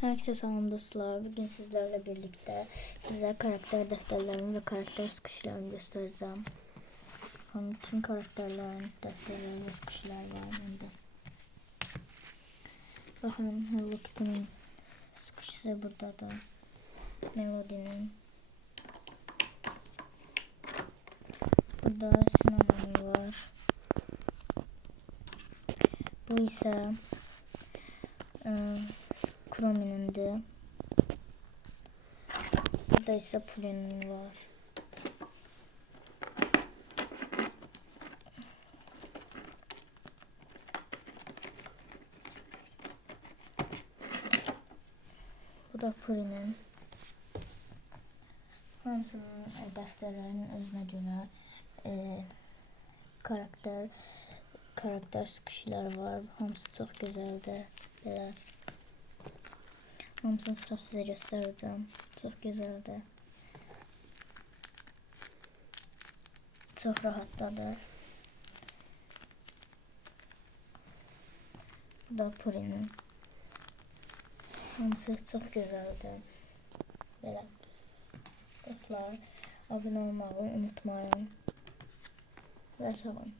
Herkese selam dostlar. Bugün sizlerle birlikte size karakter defterlerimi ve karakter sıkışlarımı göstereceğim. Tüm karakterlerin defterleri ve sıkışlar var bende. Bakın Hello Kitty'nin sıkışısı burada da. Melody'nin. Burada Sinan'ın var. Bu ise Chrome'nindir. Burada ise Pulin'in var. Bu da Pulin'in. Hamısının defterlerinin özüne göre karakter sıkışlar var. Hamısı çok güzeldir. Böyle. Hamısını sırf size göstereceğim. Çok güzeldir. Çok rahatladır. Bu da Pulin'in. Hamısı çok güzeldir. Böyle. Dostlar, abone olmayı unutmayın. Ve sağ olun.